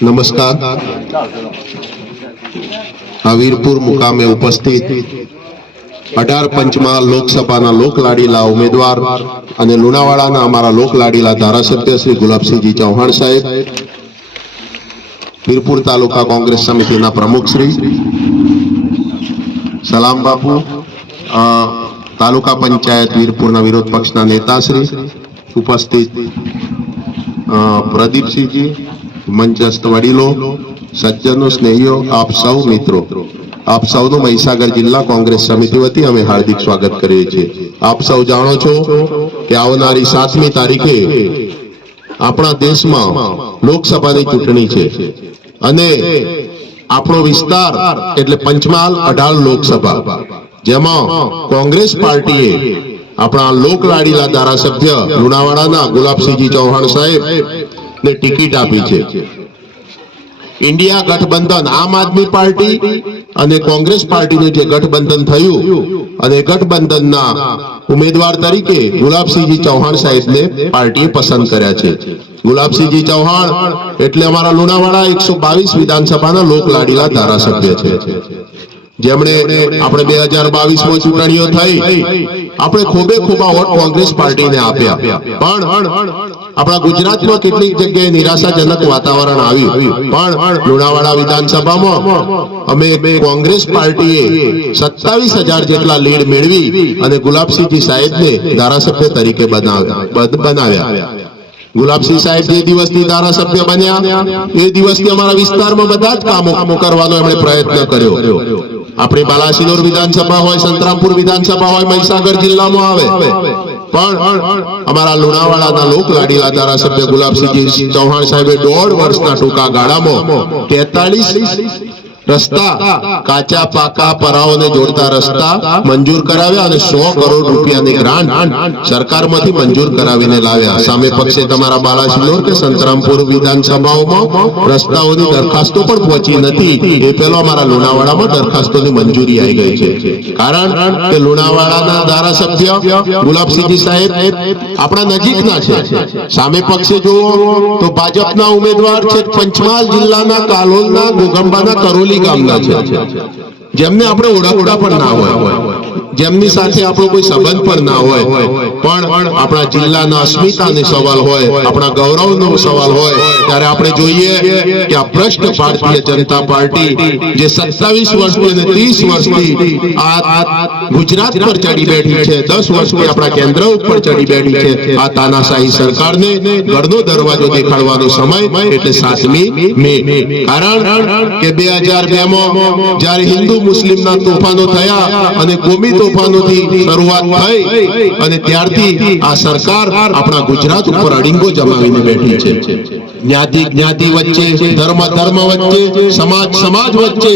નમસ્કાર. આ વીરપુર મુકામે ઉપસ્થિત અઢાર પંચમાં લોકસભાના લોકલાડીલા ઉમેદવાર અને લુણાવાડાના અમારા લોકલાડીલા ધારાસભ્ય શ્રી ગુલાબસિંહજી ચૌહાણ સાહેબ, વીરપુર તાલુકા કોંગ્રેસ સમિતિના પ્રમુખ શ્રી. સલામ બાપુ તાલુકા પંચાયત વીરપુરના વિરોધ પક્ષના નેતાશ્રી ઉપસ્થિત પ્રદીપસિંહજી મંચસ્થ વડીલો સજ્જનો સ્નેહીઓ, આપ સૌ મિત્રો. આપ સૌનું મહીસાગર જિલ્લા કોંગ્રેસ સમિતિ વતી અમે હાર્દિક સ્વાગત કરીએ છીએ. આપ સૌ જાણો છો કે આવનારી સાતમી તારીખે આપણા દેશમાં લોકસભાની ચૂંટણી છે. અને આપણો વિસ્તાર એટલે પંચમહાલ અઢાર લોકસભા, જેમાં કોંગ્રેસ પાર્ટીએ આપણા લોકલાડીલા ધારાસભ્ય લુણાવાડાના ગુલાબસિંહજી ચૌહાણ સાહેબ ને ટિકિટ આપી છે. ઇન્ડિયા ગઠબંધન આમ આદમી પાર્ટી અને કોંગ્રેસ પાર્ટીનું જે ગઠબંધન થયું અને ગઠબંધનના ઉમેદવાર તરીકે ગુલાબસિંહજી ચૌહાણ સાહેબને પાર્ટીએ પસંદ કર્યા છે. ગુલાબસિંહજી ચૌહાણ એટલે અમારા લુણાવાડા એકસો બાવીસ વિધાનસભાના લોકલાડીલા ધારાસભ્ય છે. જેમણે આપણે બે હજાર બાવીસમાં ચૂંટણીઓ થઈ, આપણે ખૂબે ખૂબા વોટ કોંગ્રેસ પાર્ટીને આપ્યા. પણ આપણા ગુજરાતમાં કેટલીક જગ્યાએ નિરાશાજનક વાતાવરણ આવ્યું. પણ લુણાવાડા વિધાનસભામાં અમે કોંગ્રેસ પાર્ટીએ સત્તાવીસ હજાર જેટલા લીડ મેળવી અને ગુલાબસિંહજી સાહેબને ધારાસભ્ય તરીકે બનાવ્યા બનાવ્યા. ગુલાબસિંહ સાહેબ જે દિવસથી ધારાસભ્ય બન્યા, એ દિવસથી અમારા વિસ્તારમાં બધા જ કામો કરવાનો એમણે પ્રયત્ન કર્યો. આપણી બાલાસિનોર વિધાનસભા હોય, સંતરામપુર વિધાનસભા હોય, મહીસાગર જિલ્લામાં આવે. પણ અમારા લુણાવાડાના લોક લાડીલા ધારાસભ્ય ગુલાબસિંહજી ચૌહાણ સાહેબે દોઢ વર્ષના ટૂંકા ગાળામાં તેતાલીસ રસ્તા, કાચા પાકા પરાઓને જોડતા રસ્તા મંજૂર કરાવ્યા અને સો કરોડ રૂપિયાની ગ્રાન્ટ સરકારમાંથી મંજૂર કરાવીને લાવ્યા. સામે પક્ષે તમારા બાલાસિનોર કે સંતરામપુર વિધાનસભાઓમાં રસ્તાઓની દરખાસ્તો પણ પહોંચી નથી. એ પેલો અમારા લુણાવાડામાં દરખાસ્તોની મંજૂરી આવી ગઈ છે. કારણ કે લુણાવાડાના ધારાસભ્ય ગુલાબસિંહજી સાહેબ આપણા નજીકના છે. સામે પક્ષે જુઓ તો ભાજપના ઉમેદવાર છે પંચમહાલ જિલ્લાના કાલોલના, ગોગંબાના, કરોલી ગામના છે. જેમને આપણે ઓળખતા પણ ના હોય, જેમની સાથે આપણો કોઈ સંબંધ પણ ના હોય પણ આપણા જિલ્લાના અસ્મિતાની સવાલ હોય, આપણા ગૌરવનો સવાલ હોય, ત્યારે આપણે જોઈએ કે આ ભ્રષ્ટ ભારતીય જનતા પાર્ટી જે સત્તાવીસ વર્ષથી અને ત્રીસ વર્ષથી આ ગુજરાત પર ચડી બેઠી છે, દસ વર્ષથી આપણા કેન્દ્ર ઉપર ચડી બેઠી છે, આ તાનાશાહી સરકારને ઘરનો દરવાજો દેખાડવાનો સમય એટલે સાતમી મે. કારણ કે બે હજાર બે માં જ્યારે હિન્દુ મુસ્લિમના તોફાનો થયા અને કોમી તોફાનોથી શરૂઆત થઈ અને ત્યારથી આ સરકાર આપણા ગુજરાત ઉપર અડીંગો જમાવીને બેઠી છે. જ્ઞાતિ જ્ઞાતિ વચ્ચે, ધર્મ ધર્મ વચ્ચે, સમાજ સમાજ વચ્ચે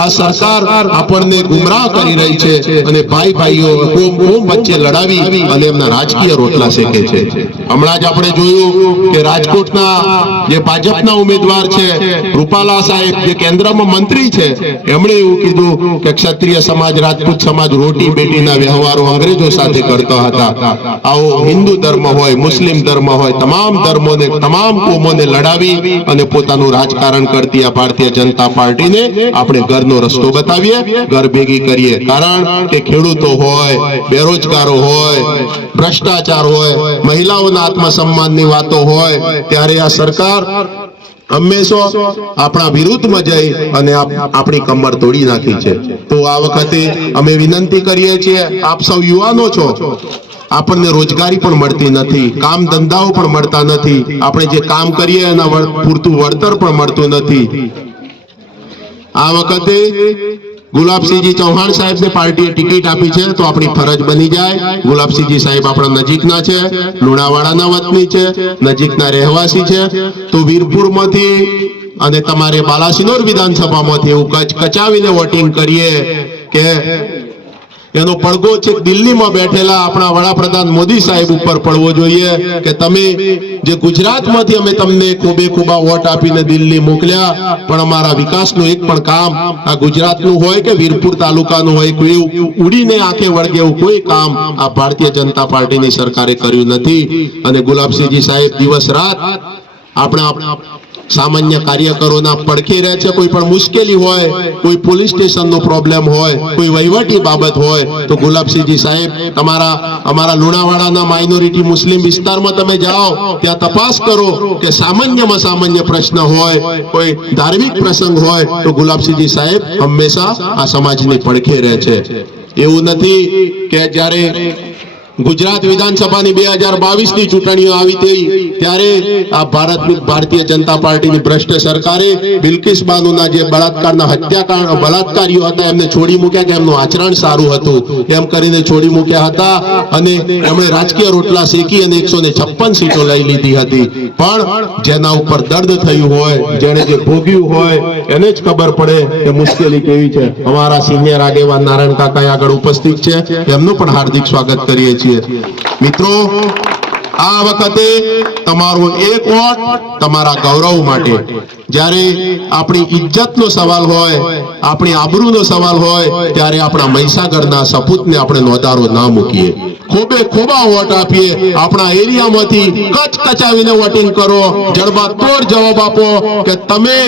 આ સરકાર આપણને ગુમરાહ કરી રહી છે અને ભાઈ ભાઈઓ કોમ કોમ વચ્ચે લડાવી અને એમના રાજકીય રોટલા શેકે છે. હમણાં જ આપણે જોયું કે રાજકોટના જે ભાજપના ઉમેદવાર છે, રૂપાલા સાહેબ, જે કેન્દ્રમાં મંત્રી છે, એમણે એવું કીધું કે ક્ષત્રિય સમાજ, રાજપૂત સમાજ રોટી બેટીના વ્યવહારો અંગ્રેજો સાથે કરતા હતા. આવો હિન્દુ ધર્મ હોય, મુસ્લિમ ધર્મ હોય, તમામ ધર્મોને, તમામ કોમોને લડાવી અને પોતાનું રાજકારણ કરતી આ ભારતીય જનતા પાર્ટીને આપણે ઘરનો રસ્તો બતાવીએ. ઘર ભેગી કરીએ. કારણ કે ખેડૂતો હોય, બેરોજગારો હોય, ભ્રષ્ટાચાર હોય, મહિલાઓના આત્મસન્માનની વાતો હોય, ત્યારે આ સરકાર હંમેશો આપણા વિરુદ્ધમાં જઈ અને આપણી કમર તોડી નાખી છે. તો આ વખતે અમે વિનંતી કરીએ છીએ, આપ સૌ યુવાનો છો આપણને રોજગારી પણ મળતી નથી, કામ ધંધાઓ પણ મળતા નથી. આપણે જે કામ કરીએ એના પૂરતું વળતર પણ મળતું નથી. આ વખતે ગુલાબસિંહજી ચૌહાણ સાહેબને પાર્ટીએ ટિકિટ આપી છે તો આપણી ફરજ બની જાય. ગુલાબસિંહજી સાહેબ આપણા નજીકના છે, લુણાવાડાના વતની છે, નજીકના રહેવાસી છે. તો વીરપુરમાંથી અને તમારે બાલાસિનોર વિધાનસભામાંથી એવું કચ કચાવીને વોટિંગ કરીએ કે એનો પડઘો છે દિલ્હીમાં બેઠેલા આપણા વડાપ્રધાન મોદી સાહેબ ઉપર પડવો જોઈએ કે તમે જે ગુજરાતમાંથી અમે તમને ખૂબે ખૂબા વોટ આપીને દિલ્હી મોકલ્યા, પણ અમારા વિકાસનું એક પણ કામ આ ગુજરાતનું હોય કે વીરપુર તાલુકાનું હોય, કોઈ ઉડીને આંખે વળગે એવું કોઈ કામ આ ભારતીય જનતા પાર્ટીની સરકારે કર્યું નથી. અને ગુલાબસિંહજી સાહેબ દિવસ રાત આપણા સામાન્ય કાર્યકરોના પડખે રહે છે, કોઈ પણ મુશ્કેલી હોય, કોઈ પોલીસ સ્ટેશનનો પ્રોબ્લેમ હોય, કોઈ વહીવટી બાબત હોય, તો ગુલાબસિંહજી સાહેબ, તમારા, અમારા લુણાવાડાના માઇનોરિટી મુસ્લિમ વિસ્તારમાં તમે જાઓ, ત્યાં તપાસ કરો કે સામાન્યમાં સામાન્ય પ્રશ્ન હોય, કોઈ ધાર્મિક પ્રસંગ હોય, તો ગુલાબસિંહજી સાહેબ હંમેશા આ સમાજની પડખે રહે છે. એવું નથી કે જ્યારે ગુજરાત વિધાનસભાની બે હજાર બાવીસની ચૂંટણીઓ આવી હતી. ત્યારે આ ભારત ભારતીય જનતા પાર્ટીની ભ્રષ્ટ સરકારે બિલકિસ બાનુના જે બળાત્કારના હત્યાકાંડ બળાત્કારીઓ હતા, એમને છોડી મૂક્યા કે એમનું આચરણ સારું હતું. એમ કરીને છોડી મૂક્યા હતા અને એમણે રાજકીય રોટલા શેકી અને એકસો છપ્પન સીટો લઈ લીધી હતી. પણ જેના ઉપર દર્દ થયું હોય જેને જે ભોગ્યું હોય, એને જ ખબર પડે કે મુશ્કેલી કેવી છે. અમારા સિનિયર આગેવાન નારાયણ કાકા આગળ ઉપસ્થિત છે. એમનું પણ હાર્દિક સ્વાગત કરીએ છીએ. મિત્રો, આ વખતે તમારો એક વોટ તમારા ગૌરવ માટે. જ્યારે આપણી ઇજ્જતનો સવાલ હોય, આપણી આબરૂનો સવાલ હોય, ત્યારે આપણા મહીસાગરના સપૂતને આપણે નોંધારો ના મૂકીએ. ખોબે ખોબા વોટ આપીએ. આપણા એરિયામાંથી કચ કચાવીને વોટિંગ કરો. જડબાતોડ જવાબ આપો કે તમે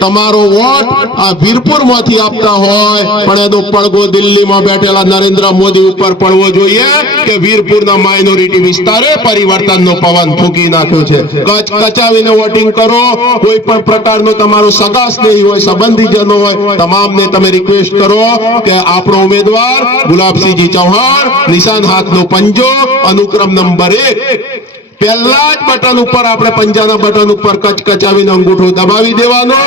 તમારો વોટ આ વીરપુરમાંથી આપતા હોય, પણ એનો પડઘો દિલ્હીમાં બેઠેલા નરેન્દ્ર મોદી ઉપર પડવો જોઈએ કે વીરપુરના માઇનોરિટી વિસ્તારે પરિવર્તનનો પવન ફૂંકી નાખ્યો છે. કચ કચાવીને વોટિંગ કરો, કોઈ પણ પ્રકારનો તમારો સગા સ્નેહી હોય, સંબંધીજનો હોય, તમામને તમે રિક્વેસ્ટ કરો કે આપણો ઉમેદવાર ગુલાબસિંહજી ચૌહાણ નિશાન હાથનો પંજો, અનુક્રમ નંબર એક. પહેલા જ બટન ઉપર આપણે પંજાના બટન ઉપર કચકચાવીને અંગૂઠો દબાવી દેવાનો.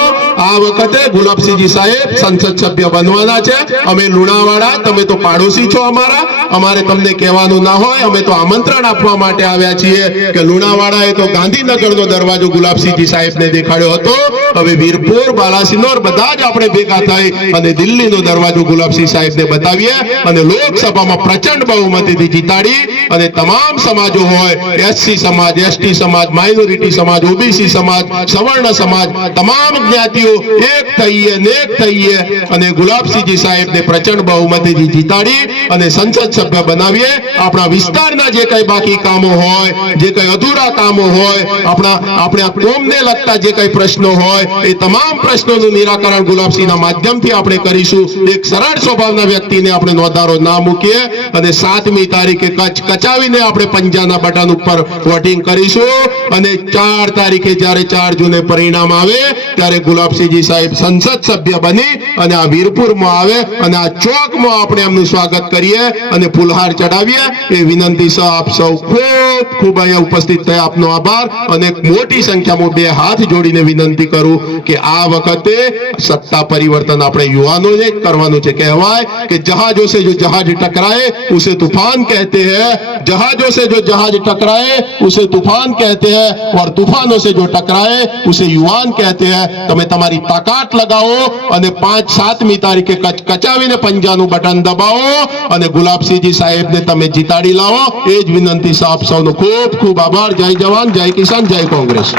આ વખતે ગુલાબસિંહજી સાહેબ સંસદ સભ્ય બનવાના છે. અમે લુણાવાડા, તમે તો પાડોશી છો અમારા. અમારે તમને કહેવાનું ના હોય, અમે તો આમંત્રણ આપવા માટે આવ્યા છીએ કે લુણાવાડા એ તો ગાંધીનગરનો દરવાજો ગુલાબસિંહજી સાહેબને દેખાડ્યો હતો. હવે વીરપુર, બાલાસિનોર બધા જ આપણે ભેગા થઈ અને દિલ્હીનો દરવાજો ગુલાબસિંહ સાહેબને બતાવીએ અને લોકસભામાં પ્રચંડ બહુમતીથી જીતાડી અને તમામ સમાજો હોય, એસસી સમાજ એસટી સમાજ માઇનોરિટી સમાજ ઓબીસી સમાજ સવર્ણ સમાજ, તમામ જ્ઞાતિઓ એક થઈએ ને એક થઈએ અને ગુલાબસિંહજી સાહેબને પ્રચંડ બહુમતીથી જીતાડી અને સંસદ સભ્ય બનાવીએ. આપણા વિસ્તારના જે કઈ બાકી કામો હોય, જે કઈ અધૂરા કામો હોય, આપણા આપણે કોમને લગતા જે કઈ પ્રશ્નો હોય, એ તમામ પ્રશ્નોનું નિરાકરણ ગુલાબસિંહના માધ્યમથી આપણે કરીશું. એક સરળ સ્વભાવના વ્યક્તિને આપણે નોંધારો ના મૂકીએ અને સાતમી તારીખે કચ કચાવીને આપણે પંજાના બટન ઉપર વોટિંગ કરીશું અને ચાર તારીખે જ્યારે ચાર જૂને પરિણામ આવે ત્યારે ગુલાબસિંહજી સાહેબ સંસદ સભ્ય બની અને આ વીરપુરમાં આવે અને આ ચોકમાં આપણે એમનું સ્વાગત કરીએ અને ફુલહાર ચડાવીએ એ વિનંતી સહ આપ સૌ ખૂબ ખૂબ અહીંયા ઉપસ્થિત થયા આપનો આભાર અને મોટી સંખ્યામાં બે હાથ જોડીને વિનંતી કરું કે આ વખતે સત્તા પરિવર્તન આપણે યુવાનોને જ કરવાનું છે કહેવાય કે જહાજો से जो जहाज टकराए उसे तूफान कहते हैं जहाजों से जो जहाज टकराए उसे तूफान कहते हैं और तूफानों से जो टकराए उसे युवान कहते हैं તમે તમારી તાકાત લગાવો અને પાંચ સાતમી તારીખે કચ, કચાવીને પંજાનું બટન દબાવો અને ગુલાબસિંહજી સાહેબને તમે જીતાડી લાવો. એ જ વિનંતી છે સૌનો ખૂબ ખૂબ આભાર. જય જવાન, જય કિસાન, જય કોંગ્રેસ.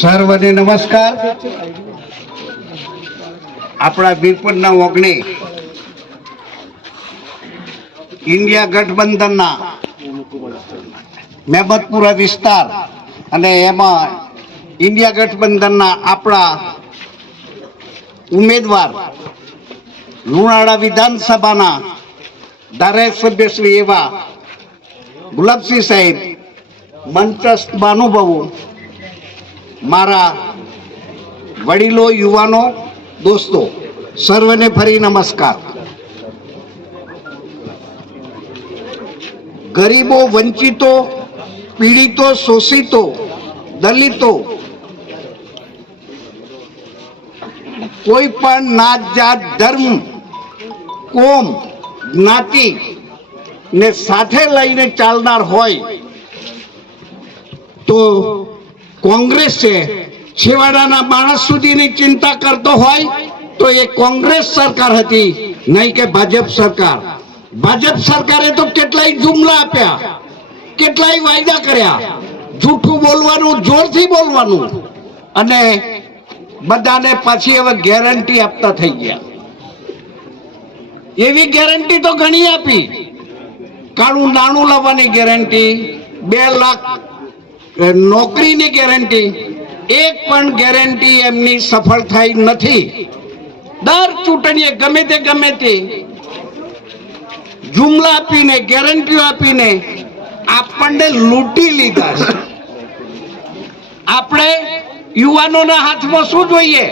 સર્વને નમસ્કાર. આપણા વીરપુરના ઓગણી ઇન્ડિયા ગઠબંધનના મહેમદપુરા વિસ્તાર અને એમાં ઇન્ડિયા ગઠબંધનના આપણા ઉમેદવાર લુણાળા વિધાનસભાના ધારાસભ્ય શ્રી એવા ગુલાબસિંહ સાહેબ મંચસ્થ મહાનુભાવો મારા વડીલો, યુવાનો, દોસ્તો, સર્વને ફરી નમસ્કાર. ગરીબો વંચિતો પીડિતો, શોષિતો, દલિતો કોઈ પણ નાત જાત ધર્મ, કોમ, જ્ઞાતિ ને સાથે લઈને ચાલનાર હોય તો કોંગ્રેસ છે. છેવાડાના માણસ સુધીની ચિંતા કરતો હોય તો એ કોંગ્રેસ સરકાર હતી, નહીં કે ભાજપ સરકાર. ભાજપ સરકારે તો કેટલાય જુમલા આપ્યા. કેટલાય વાયદા કર્યા. જૂઠું બોલવાનું, જોરથી બોલવાનું. અને બધાને પાછી હવે ગેરંટી આપતા થઈ ગયા. એવી ગેરંટી તો ઘણી આપી. કાળું નાણું લાવવાની ગેરંટી બે લાખ નોકરીની ગેરંટી એક પણ ગેરંટી એમની સફળ થઈ નથી. દર ચૂંટણીએ ગમે તે ગમે તે. જુમલા આપીને ગેરંટીઓ આપીને આપણને લૂંટી લીધા છે. આપણે યુવાનોના હાથમાં શું જોઈએ?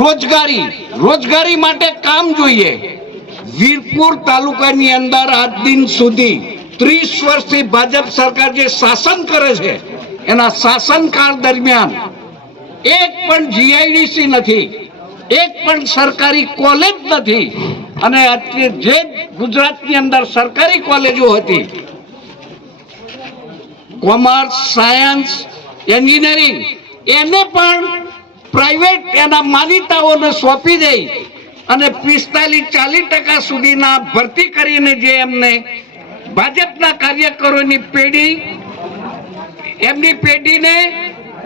રોજગારી. રોજગારી માટે કામ જોઈએ. વીરપુર તાલુકાની અંદર આજ દિન સુધી ત્રીસ વર્ષથી ભાજપ સરકાર જે શાસન કરે છે, એના શાસનકાળ દરમિયાન એક પણ જીઆઈડીસી નથી, એક પણ સરકારી કોલેજ નથી. અને જે ગુજરાતની અંદર સરકારી કોલેજો હતી. કોમર્સ સાયન્સ એન્જિનિયરિંગ એને પણ પ્રાઇવેટ એના માન્યતાઓને સોંપી દઈ અને પિસ્તાલીસ ચાલીસ ટકા સુધીના ભરતી કરીને જે એમને ભાજપના કાર્યકરોની પેઢી, એમની પેઢીને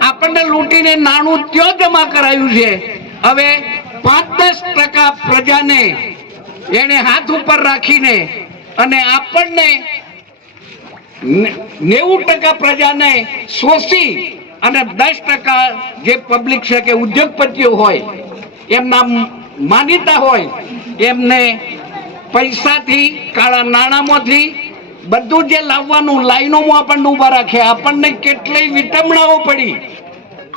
આપણને લૂંટીને નાણું ત્યાં જમા કરાયું છે. હવે પાંચ દસ ટકા પ્રજાને એને હાથ ઉપર રાખીને અને આપણને નેવું ટકા પ્રજાને શોષી અને દસ ટકા જે પબ્લિક છે કે ઉદ્યોગપતિઓ હોય એમના માન્યતા હોય, એમને પૈસાથી, કાળા નાણાંમાંથી બધું જે લાવવાનું, લાઈનોમાં આપણને ઊભા રાખે, આપણને કેટલી વિટમણાઓ પડી,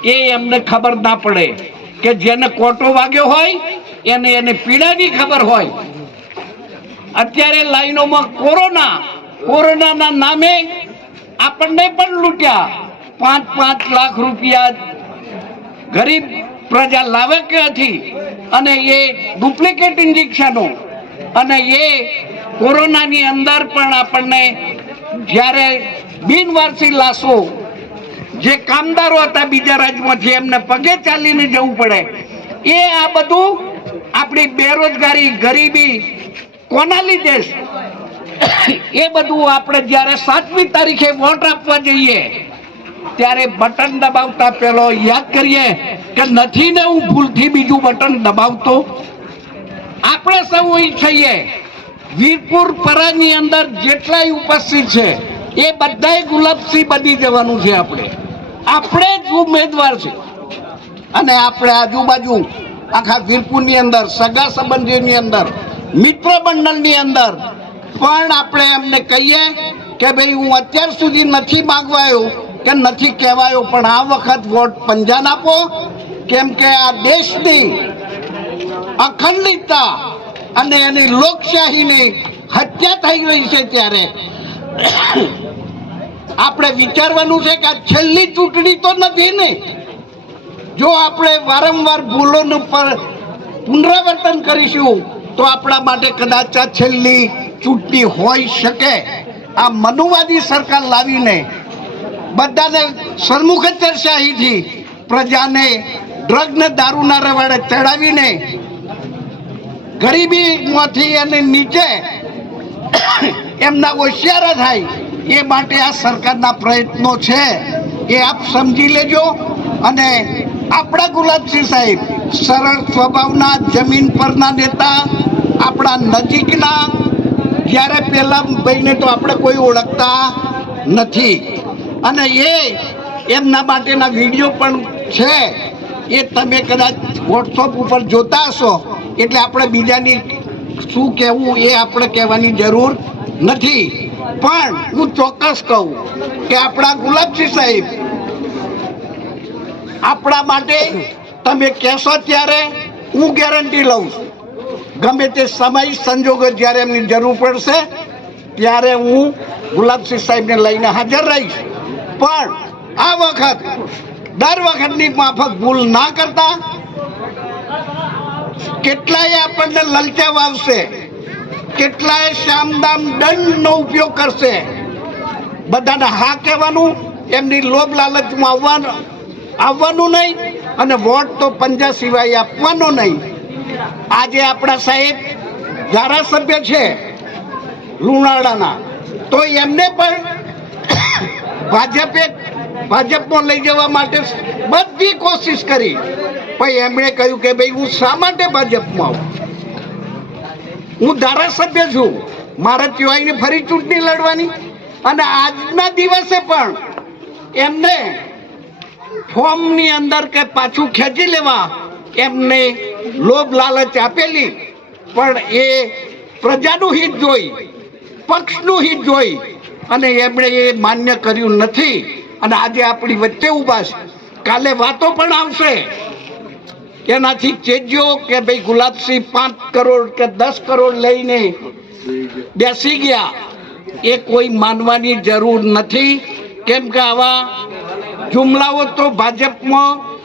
એ એમને ખબર ના પડે કે જેને કોટો વાગ્યો હોય, એને એને પીડાની ખબર હોય અત્યારે લાઈનોમાં કોરોના, કોરોનાના નામે આપણને પણ લૂંટ્યા. પાંચ પાંચ લાખ રૂપિયા ગરીબ પ્રજા લાવે કે હતી અને એ ડુપ્લિકેટ ઇન્જેક્શનો. અને એ કોરોનાની અંદર પણ આપણને જ્યારે બિનવારસી લાશો, જે કામદારો હતા બીજા રાજ્યમાંથી, એમને પગે ચાલીને જવું પડે. એ આ બધું આપણી બેરોજગારી, ગરીબી કોના લીધે? એ બધું આપણે જ્યારે સાતમી તારીખે વોટ આપવા જઈએ, ત્યારે બટન દબાવતા પેલો યાદ કરીએ કે નથી ને હું ભૂલથી બીજું બટન દબાવતો? આપણે સૌ અહીં છીએ વીરપુર પરાની અંદર જેટલાય ઉપસ્થિત છે, એ બધાય ગુલાબસિંહ બની જવાનું છે આપણે. આપણે જ ઉમેદવાર છે. અને આપણે આજુબાજુ આખા વીરપુરની અંદર, સગા સંબંધીઓની અંદર મિત્ર મંડળની અંદર. પણ આપણે એમને કહીએ કે ભાઈ હું અત્યાર સુધી નથી માગવાયો કે નથી કહેવાયો, પણ આ વખત વોટ પંજાન આપો. કેમ કે આ દેશની અખંડિતતા અને એની લોકશાહીની હત્યા થઈ રહી છે ત્યારે. આપણે વિચારવાનું છે કે આ છેલ્લી ચૂંટણી તો નથી ને? જો આપણે વારંવાર ભૂલોનું પર પુનરાવર્તન કરીશું તો આપણા માટે કદાચ આ છેલ્લી ચૂંટણી હોઈ શકે. આ મનુવાદી સરકાર લાવીને બધાને સરમુખત્યારશાહીથી પ્રજાને ડ્રગ ને દારૂના રવાડે ચડાવીને ગરીબીમાંથી અને નીચે એમના હોશિયારા થાય. એ માટે આ સરકારના પ્રયત્નો છે. એ આપ સમજી લેજો. અને આપણા ગુલાબસિંહ સાહેબ, સરળ સ્વભાવના જમીન પરના નેતા આપણા નજીકના, જ્યારે પહેલા ભાઈને તો આપણે કોઈ ઓળખતા નથી. અને એ એમના માટેના વીડિયો પણ છે. એ તમે કદાચ વોટ્સઅપ ઉપર જોતા હશો. એટલે આપણે બીજાની શું કહેવું એ આપણે કહેવાની જરૂર નથી. પણ હું ચોક્કસ કહું કે આપણા ગુલાબસિંહ સાહેબ, આપણા માટે તમે કહેશો ત્યારે હું ગેરંટી લઉં છું. ગમે તે સમય સંજોગો જ્યારે એમની જરૂર પડશે, ત્યારે હું ગુલાબસિંહ સાહેબને લઈને હાજર રહીશ. પણ આ વખત, દર વખતની માફક ભૂલ ના કરતા કેટલાય આપણને લલચાવ આવશે, કેટલાય શામદામ દંડનો ઉપયોગ કરશે. બધાને હા કહેવાનું, એમની લોભ લાલચમાં આવવાનું આવવાનું નહીં, અને વોટ તો પંજા સિવાય આપવાનો નહીં. આજે આપણા સાહેબ ધારાસભ્ય છે લુણાડાના તો એમને પણ ભાજપે ભાજપમાં લઈ જવા માટે બધી કોશિશ કરી. પણ એમણે કહ્યું કે ભાઈ હું શા માટે ભાજપમાં આવું? હું ધારાસભ્ય છું. મારે ત્યાં ફરી ચૂંટણી લડવાની. અને આજના દિવસે પણ એમને ફોર્મની અંદર કે પાછું ખેંચી લેવા એમને લોભ લાલચ આપેલી, પણ એ પ્રજાનું હિત જોઈ, પક્ષનું હિત જોઈ, અને એમણે એ માન્ય કર્યું નથી. અને આજે આપણી વચ્ચે ઊભા છે. કાલે વાતો પણ આવશે. એનાથી ચેજો કે ભાઈ ગુલાબસિંહ પાંચ કરોડ કે દસ કરોડ લઈને બેસી ગયા. એ કોઈ માનવાની જરૂર નથી. કેમ કે આવા જુમલાઓ તો ભાજપમાં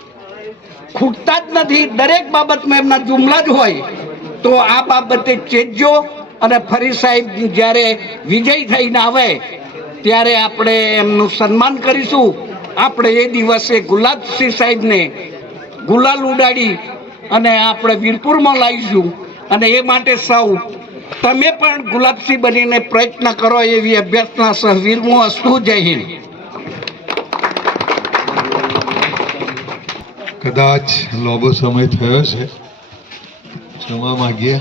ખૂટતા જ નથી. દરેક બાબતમાં એમના જુમલા જ હોય તો આ બાબતે ચેતજો અને ફરી સાહેબ જ્યારે વિજય થઈને આવે, ત્યારે આપણે એમનું સન્માન કરીશું. આપણે એ દિવસે ગુલાબસિંહ સાહેબને ગુલાલ ઉડાડી અને આપણે વીરપુરમાં લાવીશું. અને એ માટે સૌ, તમે પણ ગુલાબસિંહ બનીને પ્રયત્ન કરો એવી અભ્યર્થના સહવીરમાં અસ્તુ જય હિન્દ. કદાચ લાંબો સમય થયો છે. ક્ષમા માગીએ.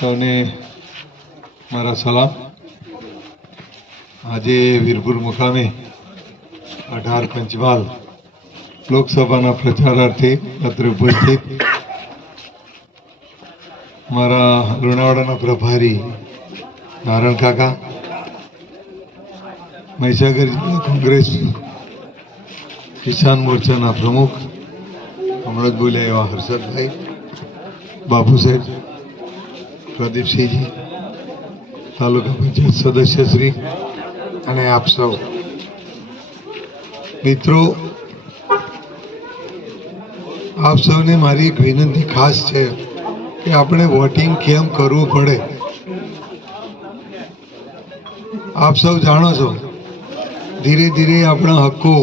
સૌને મારા સલામ. આજે વીરપુર મુકામે અઢાર પંચમહાલ લોકસભાના પ્રચારાર્થે અત્રે ઉપસ્થિત. મારા લુણાવાડાના પ્રભારી નારણ કાકા, મહીસાગર જિલ્લા કોંગ્રેસ કિસાન મોરચાના પ્રમુખ હમણાં જ બોલ્યા એવા હર્ષદભાઈ, બાપુ સાહેબ, પ્રદીપસિંહજી, તાલુકા પંચાયત સદસ્યશ્રી અને આપ સૌ. મિત્રો, આપ સૌને મારી એક વિનંતી ખાસ છે કે આપણે વોટિંગ કેમ કરવું પડે? આપ સૌ જાણો છો, ધીરે ધીરે આપણા હક્કો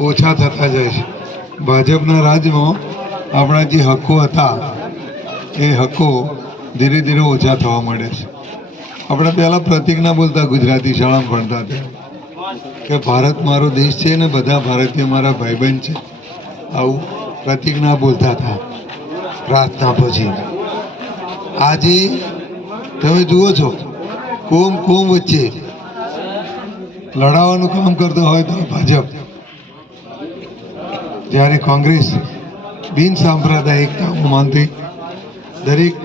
ઓછા થતા જાય છે. ભાજપના રાજમાં આપણા જે હક્કો હતા, એ હક્કો ધીરે ધીરે ઓછા થવા માંડે છે. આપણે પહેલાં પ્રતિજ્ઞા બોલતા ગુજરાતી શાળામાં ભણતા હતા. કે ભારત મારો દેશ છે ને બધા ભારતીય મારા ભાઈબંધ છે. આવું પ્રતિજ્ઞા બોલતા હતા. પ્રાર્થના પછી. આજે તમે જુઓ છો, કોમ કોમ વચ્ચે લડાવવાનું કામ કરતો હોય તો ભાજપ. જ્યારે કોંગ્રેસ બિન સાંપ્રદાયિકતાઓ માનતી. દરેક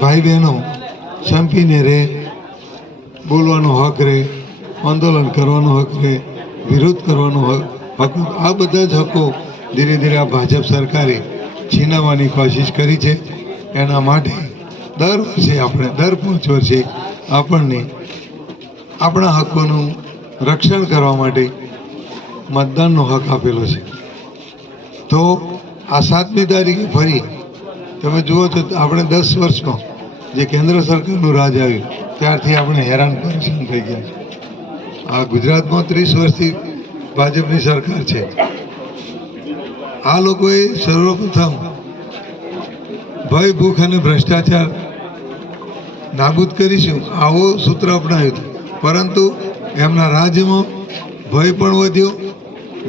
ભાઈ બહેનો સંપીને રહે, બોલવાનો હક રહે, આંદોલન કરવાનો હક રહે, વિરોધ કરવાનો હક હક આ બધા જ હકો ધીરે ધીરે આ ભાજપ સરકારે છીનવવાની કોશિશ કરી છે. એના માટે દર વર્ષે આપણે, દર પાંચ વર્ષે આપણને આપણા હકોનું રક્ષણ કરવા માટે મતદાનનો હક આપેલો છે. તો આ સાતમી તારીખે ફરી તમે જુઓ તો આપણે દસ વર્ષમાં જે કેન્દ્ર સરકારનું રાજ આવ્યું, ત્યારથી આપણે હેરાન પરેશાન થઈ ગયા છે. આ ગુજરાતમાં ત્રીસ વર્ષથી ભાજપની સરકાર છે. આ લોકોએ સર્વપ્રથમ ભય, ભૂખ અને ભ્રષ્ટાચાર નાબૂદ કરીશું, આવો સૂત્ર અપનાવ્યું પરંતુ એમના રાજ્યમાં ભય પણ વધ્યો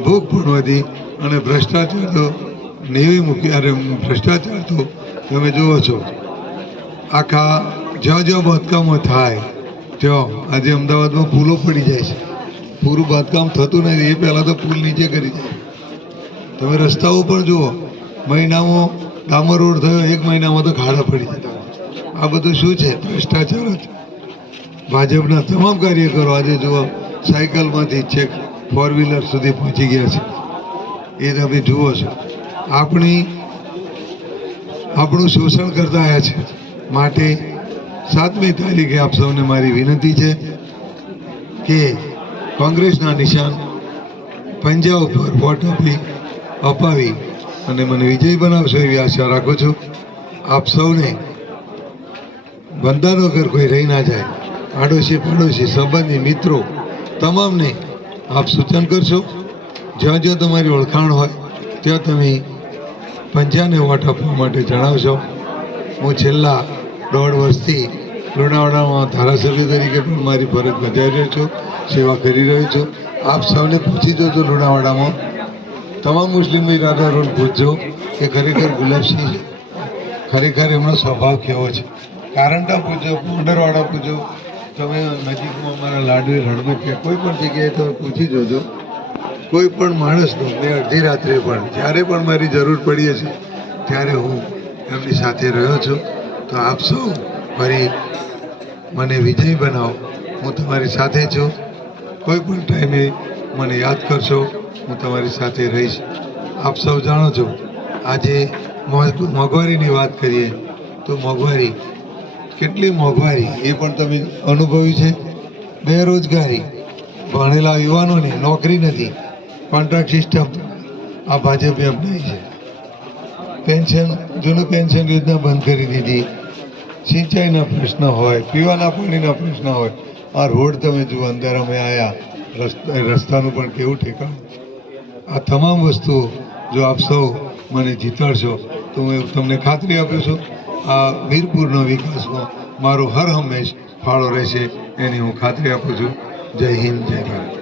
ભૂખ પણ વધી અને ભ્રષ્ટાચાર તો નેવી મૂકી અરે ભ્રષ્ટાચાર તો તમે જુઓ છો. આખા જ્યાં જ્યાં બાંધકામો થાય, ત્યાં આજે અમદાવાદમાં પુલો પડી જાય છે. પૂરું બાંધકામ થતું નથી, એ પહેલાં તો પુલ નીચે કરી જાય તમે રસ્તાઓ પણ જુઓ, મહિનામાં ડામર રોડ થયો, એક મહિનામાં તો ખાડા પડી જતા. આ બધું શું છે? ભ્રષ્ટાચાર જ. ભાજપના તમામ કાર્યકરો આજે જુઓ, સાયકલમાંથી છેક ફોર વ્હીલર સુધી પહોંચી ગયા છે. એ તમે જુઓ છો. આપણી, આપણું શોષણ કરતા આવ્યા છે. માટે સાતમી તારીખે આપ સૌને મારી વિનંતી છે કે કોંગ્રેસના નિશાન પંજા ઉપર વોટ આપી, અપાવી અને મને વિજય બનાવશો એવી આશા રાખું છું. આપ સૌને બંધન વગર કોઈ રહી ના જાય. આડોશી પડોશી સંબંધી મિત્રો, તમામને આપ સૂચન કરશો? જ્યાં જ્યાં તમારી ઓળખાણ હોય, ત્યાં તમે પંજાને વોટ આપવા માટે જણાવશો. હું છેલ્લા દોઢ વર્ષથી લુણાવાડામાં ધારાસભ્ય તરીકે પણ મારી ફરજ બજાવી રહ્યો છું, સેવા કરી રહ્યો છું. આપ સૌને પૂછી જોજો લુણાવાડામાં. તમામ મુસ્લિમ બિરાદરોને પૂછજો કે ખરેખર ગુલાબસિંહ ખરેખર એમનો સ્વભાવ કેવો છે. કારણતા પૂછો બોર્ડરવાળા પૂછો તમે નજીકમાં અમારા લાડવી રણમાં કોઈ પણ જગ્યાએ તમે પૂછી જોજો. કોઈ પણ માણસનો, મેં અડધી રાત્રે પણ, જ્યારે પણ મારી જરૂર પડી હશે ત્યારે હું એમની સાથે રહ્યો છું. તો આપ સૌ ફરી મને વિજય બનાવો. હું તમારી સાથે છું. કોઈ પણ ટાઈમે મને યાદ કરશો, હું તમારી સાથે રહીશ. આપ સૌ જાણો છો, આજે મોંઘ- મોંઘવારીની વાત કરીએ, તો મોંઘવારી કેટલી મોંઘવારી એ પણ તમે અનુભવી છે? બેરોજગારી. ભણેલા યુવાનોને નોકરી નથી. કોન્ટ્રાક્ટ સિસ્ટમ આ ભાજપે અપનાવી છે. પેન્શન જૂનું પેન્શન યોજના બંધ કરી દીધી. સિંચાઈના પ્રશ્ન હોય, પીવાના પાણીના પ્રશ્ન હોય. આ રોડ તમે જુઓ અંદર અમે આવ્યા રસ્તા, રસ્તાનું પણ કેવું ઠેકાણું. આ તમામ વસ્તુઓ જો આપ સૌ મને જીતાડશો, તો હું તમને ખાતરી આપું છું. આ વીરપુરના વિકાસમાં મારો હર હંમેશ ફાળો રહેશે એની હું ખાતરી આપું છું. જય હિન્દ, જય